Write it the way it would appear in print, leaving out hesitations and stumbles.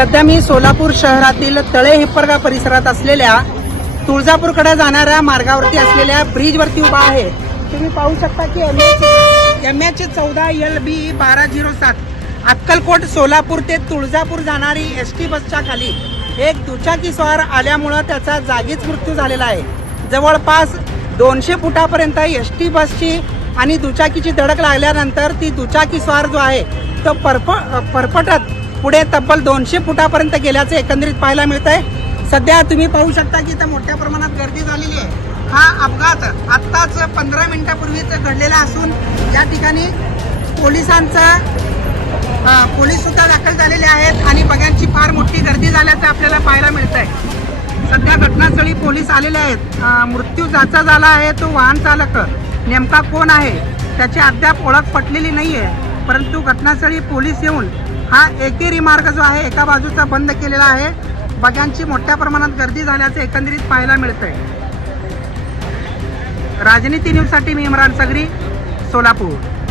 सध्या मी सोलापूर शहरातील तळे हिप्परगा परिसरात असलेल्या तुळजापूरकडे जाणाऱ्या मार्गावरती असलेल्या ब्रिजवरती उभा आहे। तुम्ही पाहू शकता की MH 14 LB 1207 अक्कलकोट सोलापूर ते तुळजापूर जाणारी ST बसच्या खाली एक दुचाकी स्वार आल्यामुळे त्याचा जागीच मृत्यू झालेला आहे। जवळपास 200 फुटापर्यंत ST बसची आणि दुचाकीची धडक लागल्यानंतर ती दुचाकी स्वार जो आहे तो परपटत पुढे तब्बल 200 फुटापर्यंत गेल्याचे एकंदरीत पाहायला मिळत आहे। सध्या तुम्ही पाहू शकता की इथं मोठ्या प्रमाणात गर्दी झालेली आहे। हा अपघात आत्ताच 15 मिनिटापूर्वीच घडलेला असून या ठिकाणी पोलीस सुद्धा दाखल झालेले आहेत आणि बघ्यांची फार मोठी गर्दी झाल्याचं आपल्याला पाहायला मिळत आहे। सध्या घटनास्थळी पोलीस आलेले आहेत। मृत्यू ज्याचा झाला आहे तो वाहन चालक नेमका कोण आहे त्याची अद्याप ओळख पटलेली नाही आहे, परंतु घटनास्थळी पोलीस येऊन हा एकेरी मार्ग जो आहे एका बाजूचा बंद केलेला आहे। बघ्यांची मोठ्या प्रमाणात गर्दी झाल्याचं एकंदरीत पाहायला मिळतंय। राजनीती न्यूजसाठी मी इम्रान सगरी, सोलापूर।